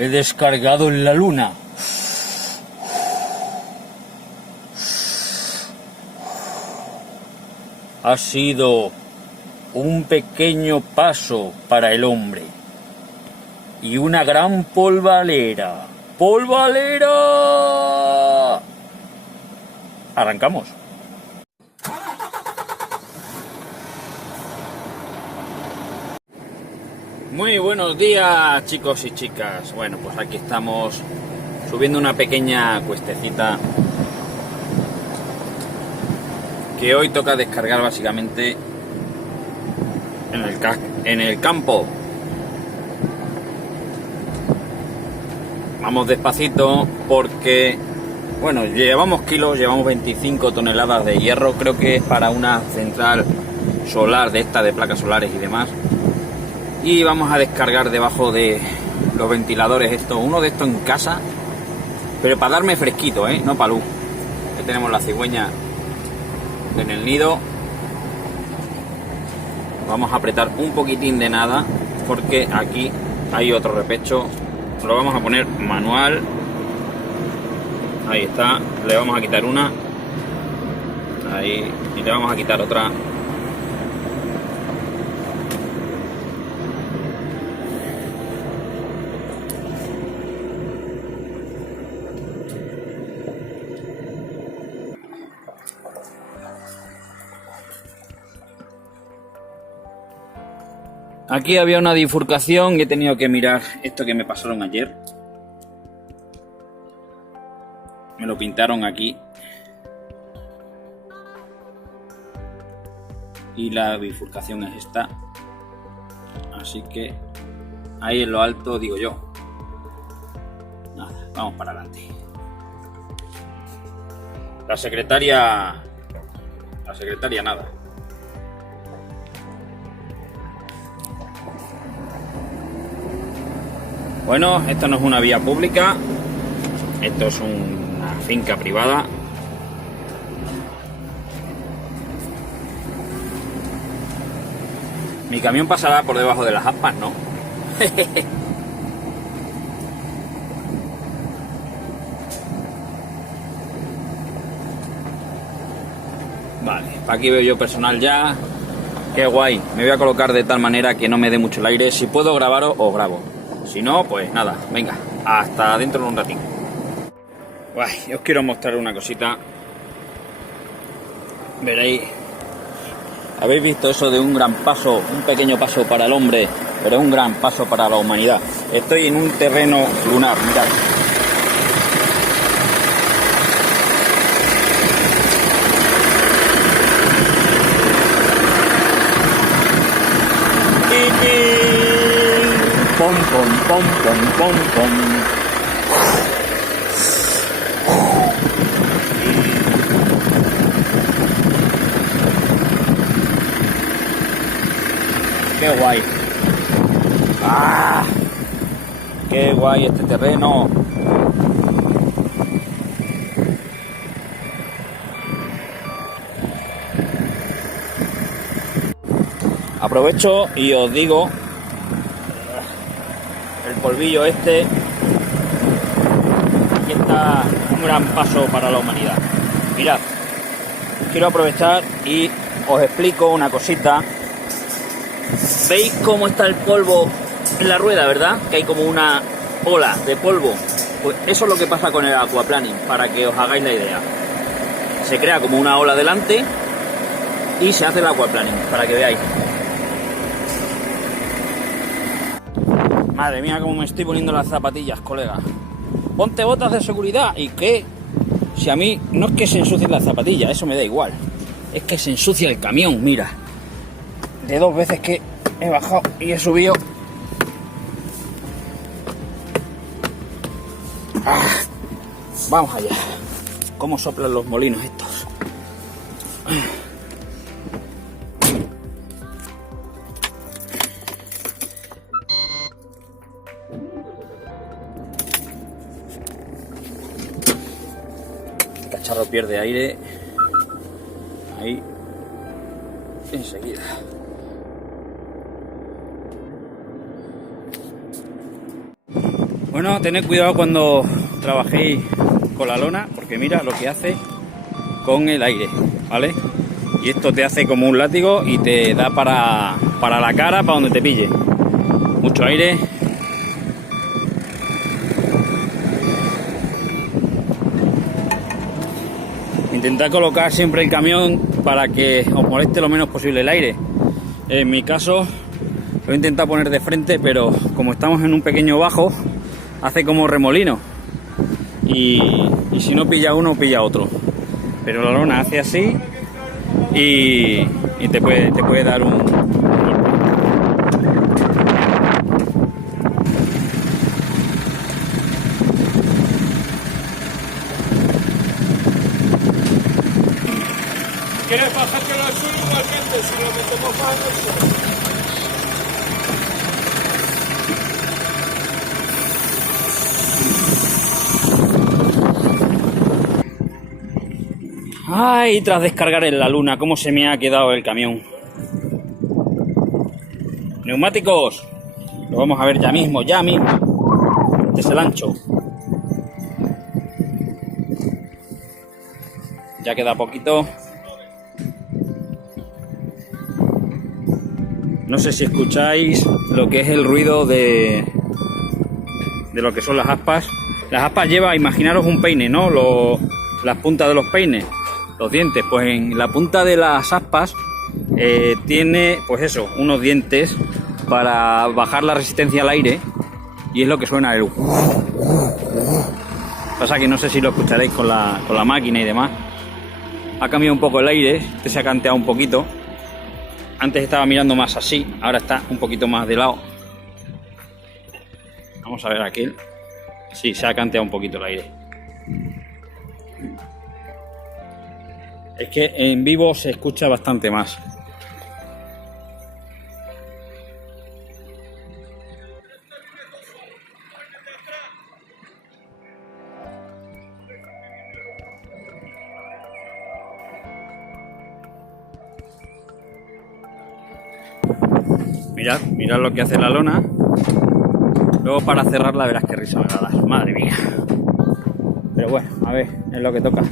He descargado en la luna. Ha sido un pequeño paso para el hombre y una gran polvalera. ¡Polvalera! Arrancamos. Muy buenos días, chicos y chicas. Bueno, pues aquí estamos subiendo una pequeña cuestecita que hoy toca descargar básicamente en el campo. Vamos despacito porque, bueno, llevamos kilos, llevamos 25 toneladas de hierro, creo que es para una central solar de esta de placas solares y demás. Y vamos a descargar debajo de los ventiladores uno de estos en casa, pero para darme fresquito, no para luz. Aquí tenemos la cigüeña en el nido. Vamos a apretar un poquitín de nada porque aquí hay otro repecho. Lo vamos a poner manual. Ahí está. Le vamos a quitar una. Ahí. Y le vamos a quitar otra. Aquí había una bifurcación y he tenido que mirar esto que me pasaron ayer. Me lo pintaron aquí. Y la bifurcación es esta. Así que ahí en lo alto digo yo. Nada, vamos para adelante. La secretaria nada. Bueno, esto no es una vía pública, esto es una finca privada. Mi camión pasará por debajo de las aspas, ¿no? Vale, aquí veo yo personal ya. Qué guay, me voy a colocar de tal manera que no me dé mucho el aire. Si puedo grabaros, os grabo. Si no, pues nada, venga, hasta dentro de un ratito. Guay, os quiero mostrar una cosita. Veréis. ¿Habéis visto eso de un gran paso, un pequeño paso para el hombre, pero un gran paso para la humanidad? Estoy en un terreno lunar, mirad. Pom, pom, pom, pom, pom, pom. ¡Qué guay! ¡Ah! ¡Qué guay este terreno! Aprovecho y os digo el polvillo este. Aquí está un gran paso para la humanidad. Mirad, quiero aprovechar y os explico una cosita. ¿Veis cómo está el polvo en la rueda, verdad? Que hay como una ola de polvo. Pues eso es lo que pasa con el aquaplaning, para que os hagáis la idea. Se crea como una ola delante y se hace el aquaplaning, para que veáis. Madre mía, cómo me estoy poniendo las zapatillas, colega. Ponte botas de seguridad. ¿Y qué? Si a mí no es que se ensucien las zapatillas, eso me da igual. Es que se ensucia el camión, mira. De 2 veces que he bajado y he subido. Vamos allá. ¿Cómo soplan los molinos estos? El cacharro pierde aire. Ahí. Enseguida. Bueno, tened cuidado cuando trabajéis con la lona, porque mira lo que hace con el aire, ¿vale? Y esto te hace como un látigo y te da para la cara, para donde te pille. Mucho aire. Intentad colocar siempre el camión para que os moleste lo menos posible el aire. En mi caso lo he intentado poner de frente, pero como estamos en un pequeño bajo, hace como remolino. Y si no pilla uno, pilla otro. Pero la lona hace así y te puede dar un golpe. ¿Quieres bajártelo al suelo igualmente? Si lo metemos más en el suelo. Ay, tras descargar en la luna, cómo se me ha quedado el camión. Neumáticos. Lo vamos a ver ya mismo, ya mismo. Este es el ancho. Ya queda poquito. No sé si escucháis lo que es el ruido de lo que son las aspas. Las aspas lleva, imaginaros un peine, ¿no? Las puntas de los peines, los dientes. Pues en la punta de las aspas tiene, pues eso, unos dientes para bajar la resistencia al aire. Y es lo que suena el... Pasa que no sé si lo escucharéis con la máquina y demás. Ha cambiado un poco el aire, este se ha canteado un poquito. Antes estaba mirando más así, ahora está un poquito más de lado. Vamos a ver aquí. Sí, se ha canteado un poquito el aire. Es que en vivo se escucha bastante más. Mirad lo que hace la lona. Luego para cerrarla verás qué risa me va a dar. Madre mía. Pero bueno, a ver, es lo que toca.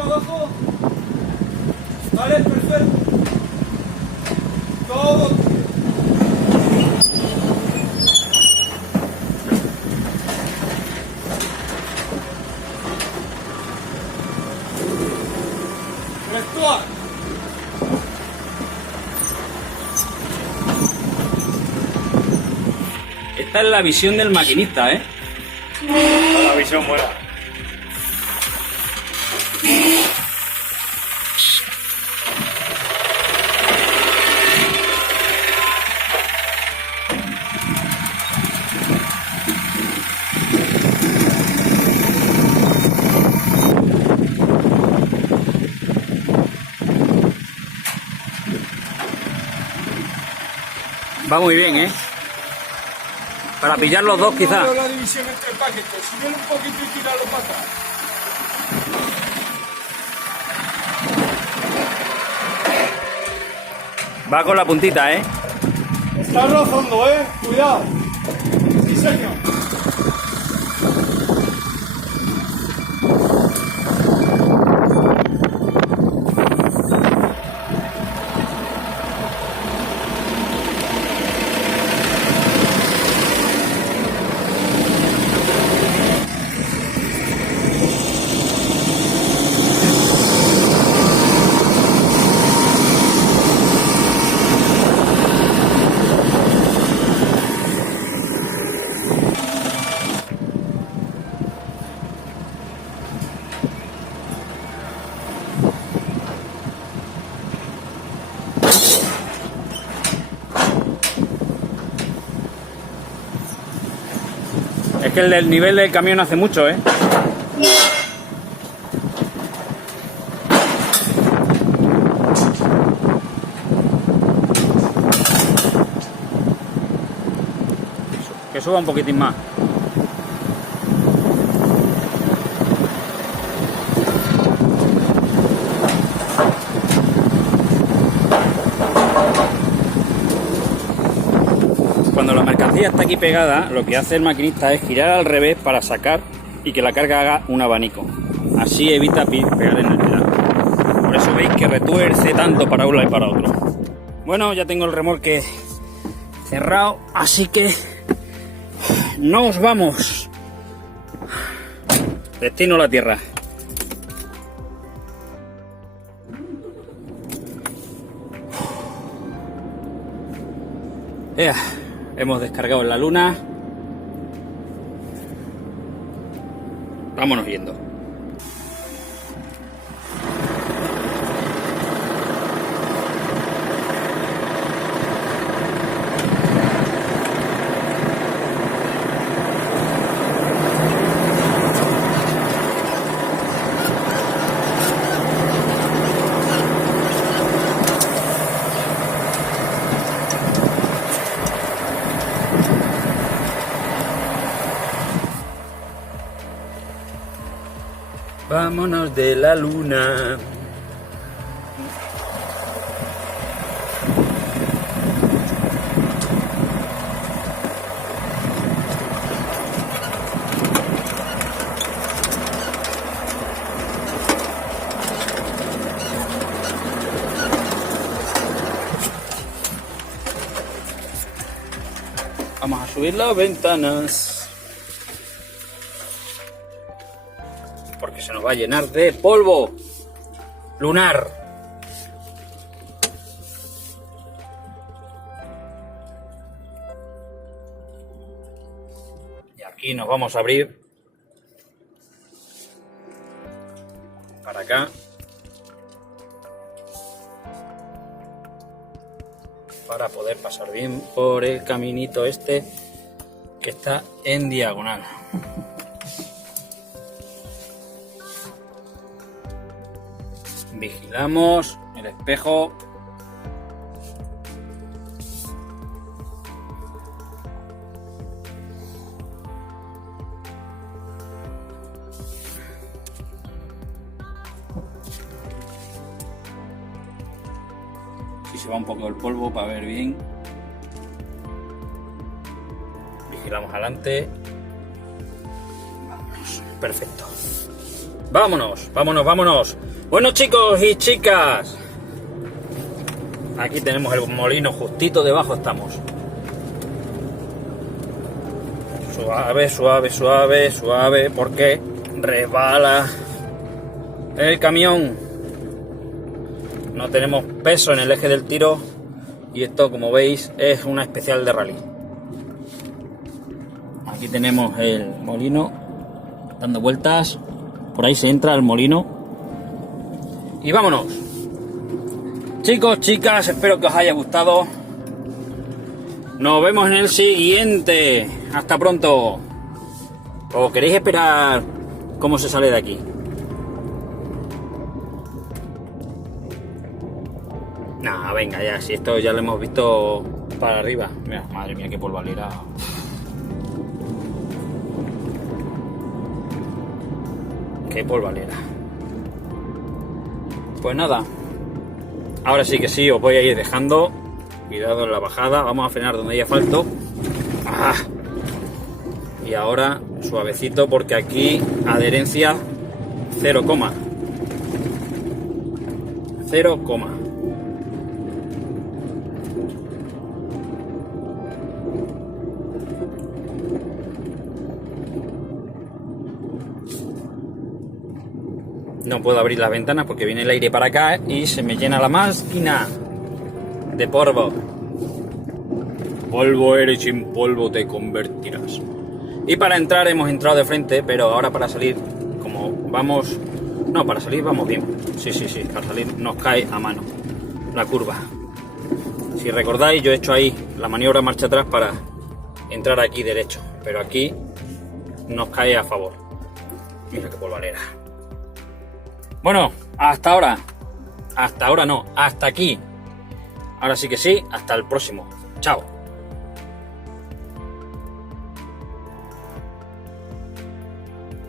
Abajo. Vale, perfecto. Todo. Recto. Esta es la visión del maquinista, ¿eh? La visión buena. Va muy bien, ¿eh? Para pillar los dos, quizás. La división entre paquetes. Si viene un poquito y tirarlo para atrás. Va con la puntita, ¿eh? Está rozando, ¿eh? Cuidado. Sí, señor. Es que el nivel del camión hace mucho, ¿eh? Que suba un poquitín más. Cuando la mercancía está aquí pegada, lo que hace el maquinista es girar al revés para sacar y que la carga haga un abanico. Así evita pegar en el pedal. Por eso veis que retuerce tanto para un lado y para otro. Bueno, ya tengo el remolque cerrado, así que nos vamos. Destino la tierra. Hemos descargado en la luna. Vámonos yendo. Vámonos de la luna. Vamos a subir las ventanas. Porque se nos va a llenar de polvo lunar. Y aquí nos vamos a abrir para acá. Para poder pasar bien por el caminito este que está en diagonal. Vigilamos el espejo. Si se va un poco el polvo para ver bien. Vigilamos adelante. Vamos, perfecto. Vámonos, vámonos, vámonos. Bueno, chicos y chicas, aquí tenemos el molino, justito debajo estamos. Suave, suave, suave, suave, porque resbala el camión. No tenemos peso en el eje del tiro y esto, como veis, es una especial de rally. Aquí tenemos el molino dando vueltas. Por ahí se entra al molino. Y vámonos. Chicos, chicas, espero que os haya gustado. Nos vemos en el siguiente. Hasta pronto. ¿O queréis esperar cómo se sale de aquí? Nah, venga ya, si esto ya lo hemos visto para arriba. Mira, madre mía, qué polvalera. Qué polvalera. Pues nada, ahora sí que sí, os voy a ir dejando. Cuidado en la bajada, vamos a frenar donde haya asfalto. ¡Ah! Y ahora suavecito porque aquí adherencia 0, 0, no puedo abrir las ventanas porque viene el aire para acá y se me llena la máquina de polvo. Polvo eres, sin polvo te convertirás. Y para entrar hemos entrado de frente, pero ahora para salir, como vamos... No, para salir vamos bien. Sí, para salir nos cae a mano la curva. Si recordáis, yo he hecho ahí la maniobra marcha atrás para entrar aquí derecho. Pero aquí nos cae a favor. Mira qué polvareda. Bueno, hasta ahora. Hasta ahora no, hasta aquí. Ahora sí que sí, hasta el próximo. Chao.